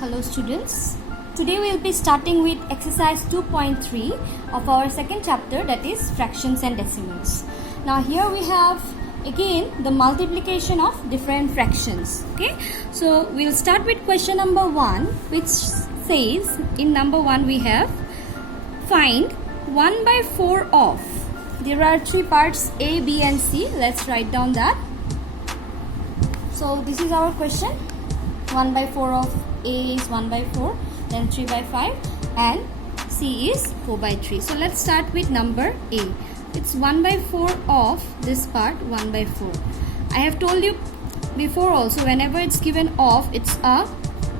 Hello students, today we will be starting with exercise 2.3 of our second chapter, that is fractions and decimals. Now here we have again the multiplication of different fractions. Okay, so we will start with question number 1, which says in number 1 we have find 1 by 4 of. There are 3 parts A, B and C. Let's write down that. So this is our question. 1 by 4 of A is 1 by 4, then 3 by 5 and C is 4 by 3. So let's start with number A. It's 1 by 4 of this part 1 by 4. I have told you before also, whenever it's given of, it's a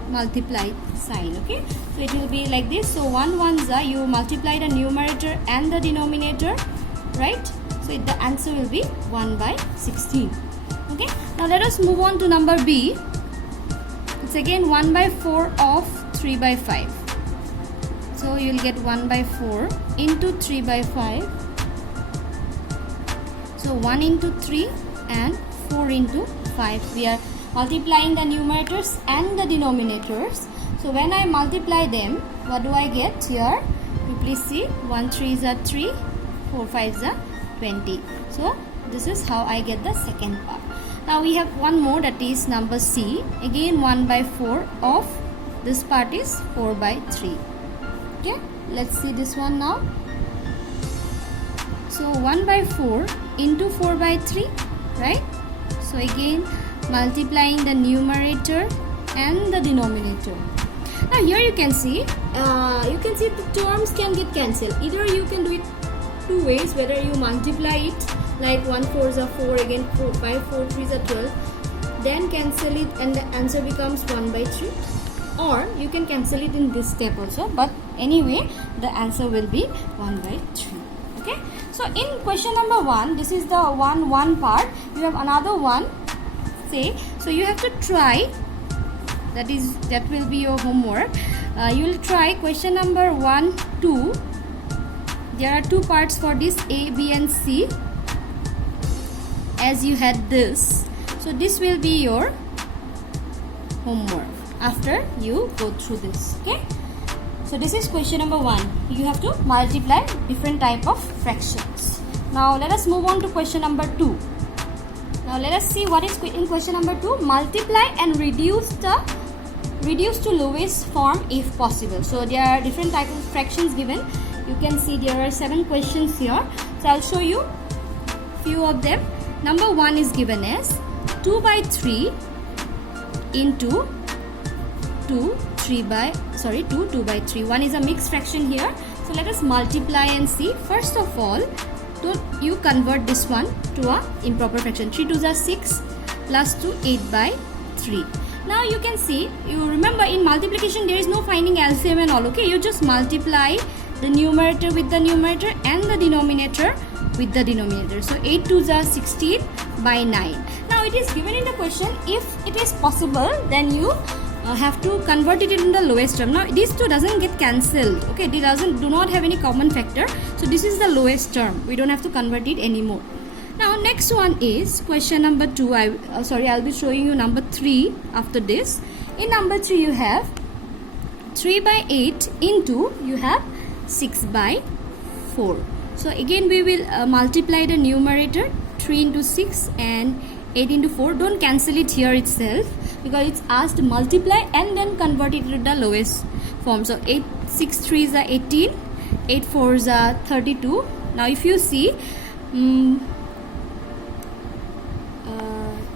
multiply sign. Okay, so it will be like this. So 1 ones are, you multiply the numerator and the denominator, right? So the answer will be 1 by 16. Okay, now let us move on to number B. It's again 1 by 4 of 3 by 5. So you will get 1 by 4 into 3 by 5. So 1 into 3 and 4 into 5. We are multiplying the numerators and the denominators. So when I multiply them, what do I get here? You please see, 1 3 is a 3, 4 5 is a 20. So this is how I get the second part. Now we have one more, that is number C. Again 1 by 4 of this part is 4 by 3. Okay, let's see this one now. So 1 by 4 into 4 by 3, right? So again multiplying the numerator and the denominator. Now here you can see the terms can get cancelled. Either you can do it two ways, whether you multiply it like 1 4 is a 4, again 4 by 4 3 is a 12, then cancel it and the answer becomes 1 by 3, or you can cancel it in this step also, but anyway the answer will be 1 by 3. Okay, so in question number 1, this is the 1 part. You have another one, say, so you have to try, that will be your homework. You will try question number 1 2. There are 2 parts for this A, B and C, as you had this. So this will be your homework after you go through this. Okay, so this is question number 1. You have to multiply different type of fractions. Now let us move on to question number 2. Now let us see what is in question number 2. Multiply and reduce to lowest form if possible. So there are different type of fractions given. You can see there are 7 questions here. So I'll show you few of them. Number 1 is given as 2 by 3 into 2 by 3. 1 is a mixed fraction here. So let us multiply and see. First of all, you convert this one to a improper fraction. 3 2s are 6 plus 2 8 by 3. Now you can see, you remember in multiplication there is no finding LCM and all. Okay, you just multiply the numerator with the numerator and the denominator with the denominator. So 8 2s are 16 by 9. Now it is given in the question, if it is possible, then you have to convert it in the lowest term. Now these two doesn't get cancelled. Okay, they do not have any common factor. So this is the lowest term. We don't have to convert it anymore. Now next one is question number 2. I'll be showing you number 3 after this. In number 3 you have 3 by 8 into you have 6 by 4. So again we will multiply the numerator, 3 into 6 and 8 into 4. Don't cancel it here itself, because it's asked to multiply and then convert it to the lowest form. So 6 3s are 18, 8 4s are 32. Now if you see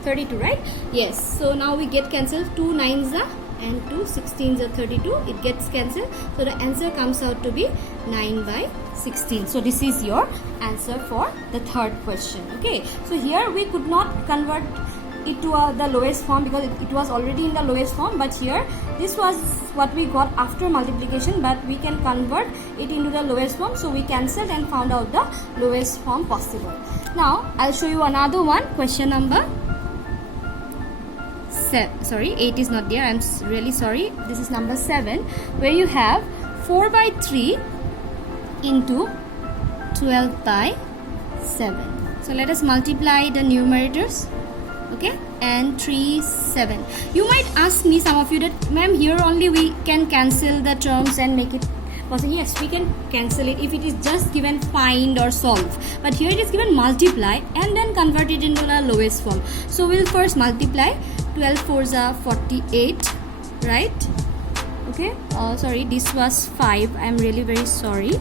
32, right? Yes. So now we get cancelled. 2 9s are and 2 16s are 32. It gets cancelled. So the answer comes out to be 9 by 16. So this is your answer for the third question. Okay, so here we could not convert it to the lowest form because it was already in the lowest form, but here this was what we got after multiplication, but we can convert it into the lowest form. So we cancelled and found out the lowest form possible. Now I'll show you another one. Question number 8 is not there. I'm really sorry. This is number 7, where you have 4 by 3 into 12 by 7. So let us multiply the numerators. okay, and 3 7. You might ask me, some of you, that ma'am, here only we can cancel the terms and make it possible. Yes, we can cancel it if it is just given find or solve, but here it is given multiply and then convert it into the lowest form. So we'll first multiply. 12 4s are 48, right? Okay, sorry, this was 5. I'm really very sorry.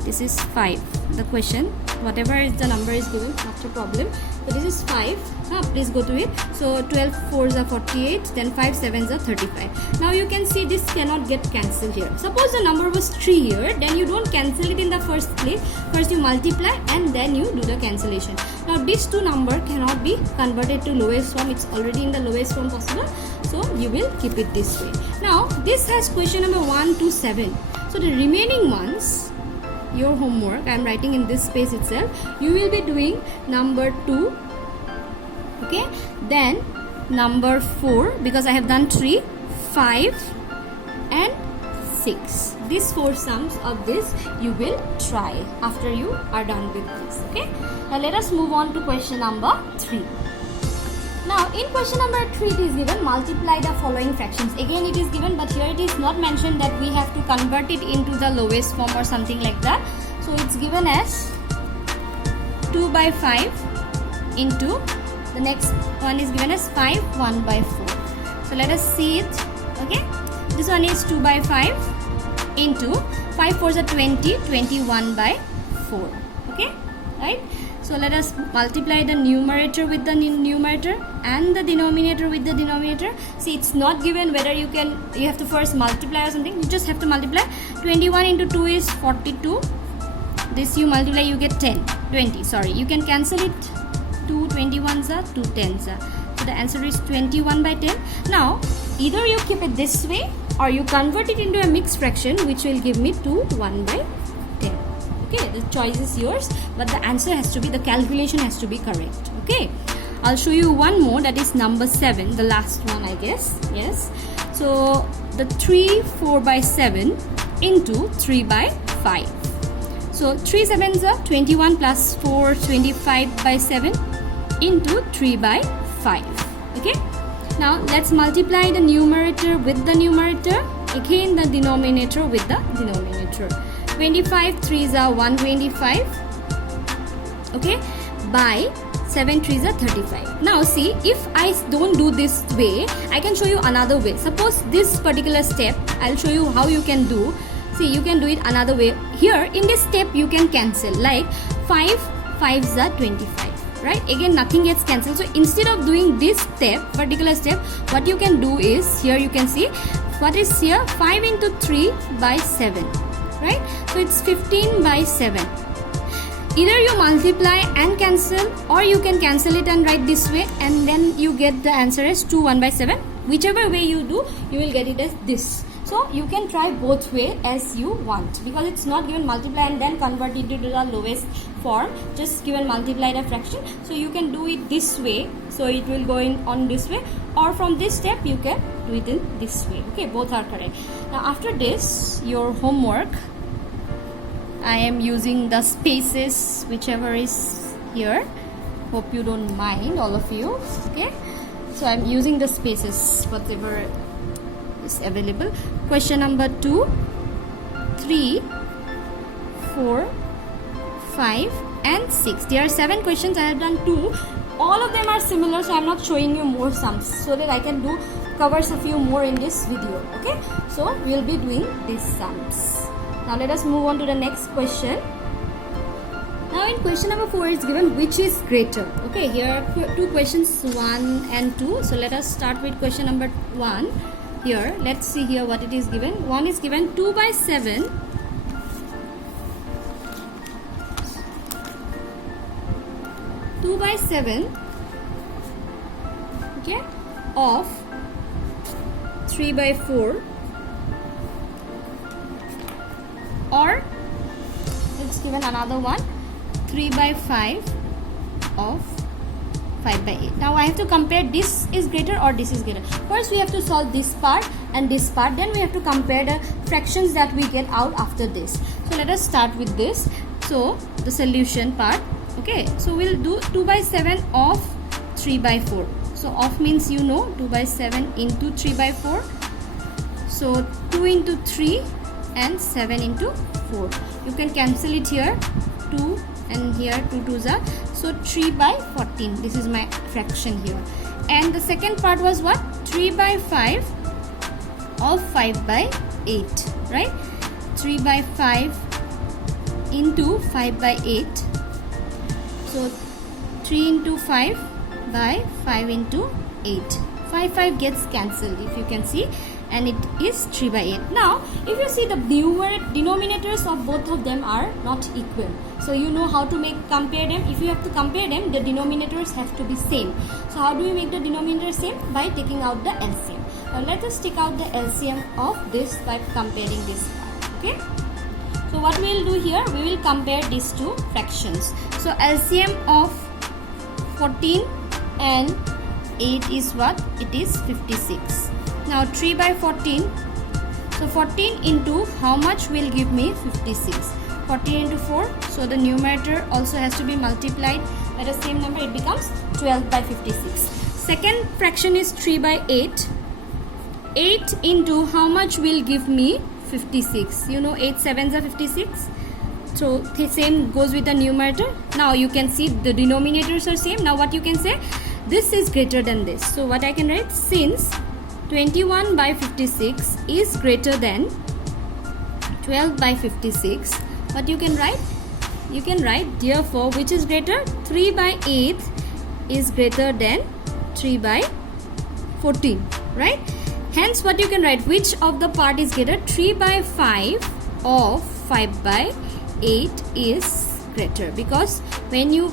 This is 5. The question, whatever is the number is given, not a problem. So this is 5. Please go to it. So 12 4s are 48, then 5 7s are 35. Now you can see this cannot get cancelled here. Suppose the number was 3 here, then you don't cancel it in the first place. First you multiply and then you do the cancellation. Now these two number cannot be converted to lowest form. It's already in the lowest form possible. So you will keep it this way. Now this has question number 1 to 7. So the remaining ones, your homework, I am writing in this space itself. You will be doing number 2, okay, then number 4, because I have done 3, 5 and 6. These 4 sums of this you will try after you are done with this. Okay, now let us move on to question number 3. Now in question number 3 it is given multiply the following fractions. Again it is given, but here it is not mentioned that we have to convert it into the lowest form or something like that. So it's given as 2 by 5 into, the next one is given as 5 1 by 4. So let us see it. Okay, this one is 2 by 5 into 5 4s are 20, 21 by 4. Okay, right? So let us multiply the numerator with the numerator and the denominator with the denominator. See, it's not given whether you have to first multiply or something. You just have to multiply. 21 into 2 is 42. This you multiply, you get 20. Sorry, you can cancel it. 2 21s are 2 10s are. So the answer is 21 by 10. Now either you keep it this way or you convert it into a mixed fraction, which will give me 2 1 by 10. Okay, the choice is yours, but the answer has to be, the calculation has to be correct. Okay, I'll show you one more, that is number 7, the last one, I guess. Yes, so the 3 4 by 7 into 3 by 5. So 3 7s are 21 plus 4 25 by 7 into 3 by 5. Okay, now let's multiply the numerator with the numerator, again the denominator with the denominator. 25 3s are 125, okay, by 7 3s are 35. Now see, if I don't do this way, I can show you another way. Suppose this particular step, I'll show you how you can do. See, you can do it another way. Here in this step you can cancel, like 5 5s are 25, right? Again nothing gets cancelled. So instead of doing this step, particular step, what you can do is, here you can see what is here, 5 into 3 by 7, right? So it's 15 by 7. Either you multiply and cancel, or you can cancel it and write this way, and then you get the answer as 2 1 by 7. Whichever way you do, you will get it as this. So you can try both way as you want, because it's not given multiply and then convert it to the lowest form, just given multiply the fraction. So you can do it this way, so it will go in on this way, or from this step you can do it in this way. Okay, both are correct. Now after this, your homework, I am using the spaces whichever is here. Hope you don't mind, all of you. Okay, so I'm using the spaces whatever is available. Question number 2, 3, 4, 5 and 6. There are 7 questions. I have done 2. All of them are similar, so I'm not showing you more sums, so that I can cover a few more in this video. Okay, so we'll be doing these sums. Now let us move on to the next question. Now in question number 4 it's given which is greater. Okay, here are 2 questions, 1 and 2. So let us start with question number 1. Here, let's see here what it is given. One is given 2 by 7 2 by 7, okay, of 3 by 4, or it's given another one, 3 by 5 of 5 by 8. Now I have to compare this is greater or this is greater. First we have to solve this part and this part, then we have to compare the fractions that we get out after this. So let us start with this. So the solution part. Okay, so we'll do 2 by 7 of 3 by 4. So off means 2 by 7 into 3 by 4. So 2 into 3 and 7 into 4. You can cancel it here. 2 and here 2 2s are. So 3 by 14. This is my fraction here. And the second part was what? 3 by 5 of 5 by 8. Right? 3 by 5 into 5 by 8. So 3 into 5 by 5 into 8. 5 gets cancelled, if you can see, and it is 3 by 8. Now if you see, the denominators of both of them are not equal, so you know how to compare them. If you have to compare them, the denominators have to be same. So how do we make the denominator same? By taking out the LCM. Now let us take out the LCM of this by comparing this part. Okay, so what we will do here, we will compare these two fractions. So LCM of 14 and 8 is what? It is 56. Now 3 by 14. So 14 into how much will give me 56? 14 into 4. So the numerator also has to be multiplied by the same number. It becomes 12 by 56. Second fraction is 3 by 8. 8 into how much will give me 56? 8 7s are 56. So the same goes with the numerator. Now you can see the denominators are same. Now what you can say? This is greater than this. So what I can write? Since 21 by 56 is greater than 12 by 56, what you can write? You can write therefore which is greater? 3 by 8 is greater than 3 by 14, right? Hence what you can write? Which of the part is greater? 3 by 5 of 5 by 8 is greater, because when you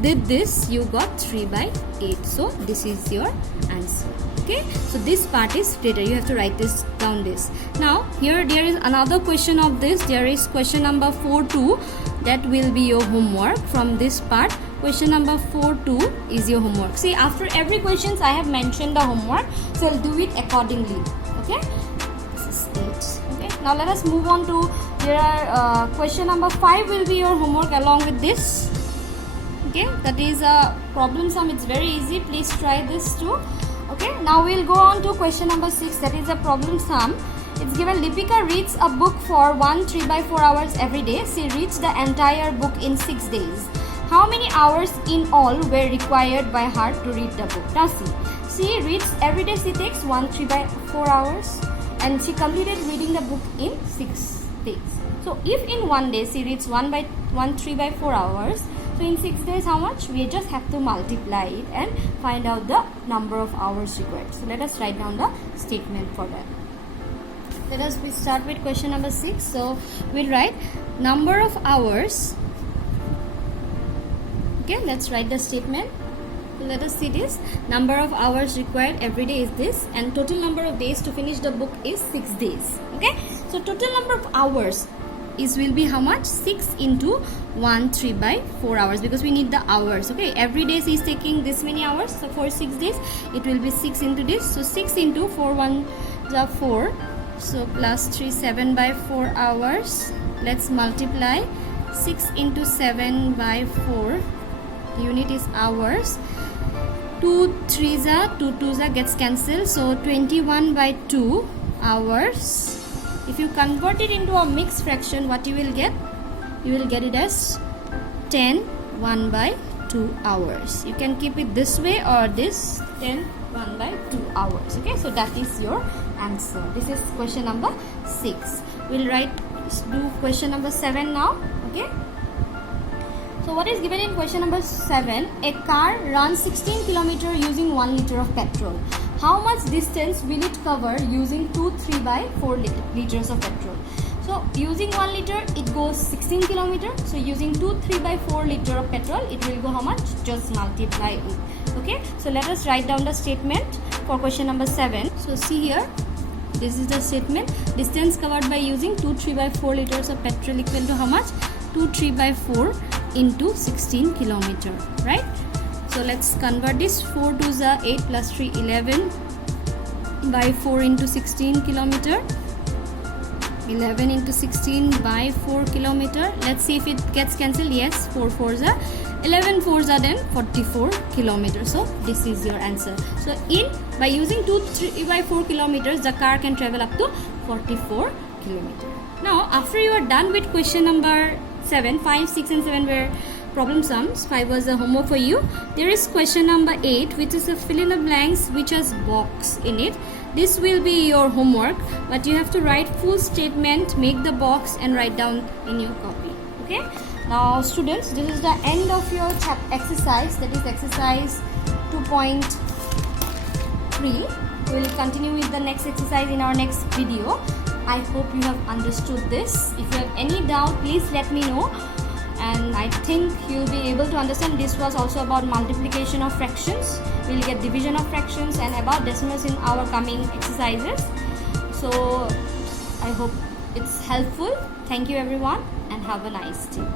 did this you got 3 by 8. So this is your answer. Okay, so this part is greater. You have to write this down. This now here there is another question of this. There is question number 4-2. That will be your homework from this part. Question number 4-2 is your homework. See, after every questions I have mentioned the homework, so I'll do it accordingly. Okay, this is 8. Okay, now let us move on to your question number 5 will be your homework along with this. Okay, that is a problem sum. It's very easy. Please try this too. Okay, now we'll go on to question number 6. That is a problem sum. It's given Lipika reads a book for 3 by 4 hours every day. She reads the entire book in 6 days. How many hours in all were required by her to read the book? Now see, she reads every day. She takes 3 by 4 hours, and she completed reading the book in 6 days. So if in one day she reads 3 by 4 hours, so in 6 days how much? We just have to multiply it and find out the number of hours required. So let us write down the statement for that. Let us start with question number 6. So we'll write number of hours. Okay, let's write the statement. So let us see this. Number of hours required every day is this, and total number of days to finish the book is 6 days. Okay, so total number of hours will be how much? 6 into 3 by 4 hours, because we need the hours. Okay, every day she is taking this many hours, so for 6 days it will be 6 into this. So 6 into 4 1 is 4, so plus 3 7 by 4 hours. Let's multiply 6 into 7 by 4. The unit is hours. 2 3s are 2 2s are gets cancelled, so 21 by 2 hours. If you convert it into a mixed fraction, what you will get? You will get it as 10 1 by 2 hours. You can keep it this way or this, 10 1 by 2 hours. Okay, so that is your answer. This is question number 6. We'll do question number 7 now. Okay, so what is given in question number 7? A car runs 16 km using 1 liter of petrol. How much distance will it cover using 3 by 4 liters of petrol? So using 1 liter it goes 16 km. So using 3 by 4 liter of petrol, it will go how much? Just multiply it. Okay, so let us write down the statement for question number 7. So see here, this is the statement. Distance covered by using 3 by 4 liters of petrol equal to how much? 3 by 4 into 16 km, right? So let's convert this. 4 2s are 8 plus 3 11 by 4 into 16 km. 11 into 16 by 4 km. Let's see if it gets cancelled. Yes, 4 4s are 11 fours are then 44 kilometers. So this is your answer. So by using 2/3/4 kilometers, the car can travel up to 44 kilometers. Now after you are done with question number 7, 5, 6 and 7 were problem sums. 5 was a homework for you. There is question number 8, which is a fill in the blanks which has box in it. This will be your homework, but you have to write full statement, make the box and write down in your copy. Okay. Now students, this is the end of your exercise, that is exercise 2.3. We will continue with the next exercise in our next video. I hope you have understood this. If you have any doubt, please let me know. And I think you'll be able to understand this was also about multiplication of fractions. We'll get division of fractions and about decimals in our coming exercises. So I hope it's helpful. Thank you everyone and have a nice day.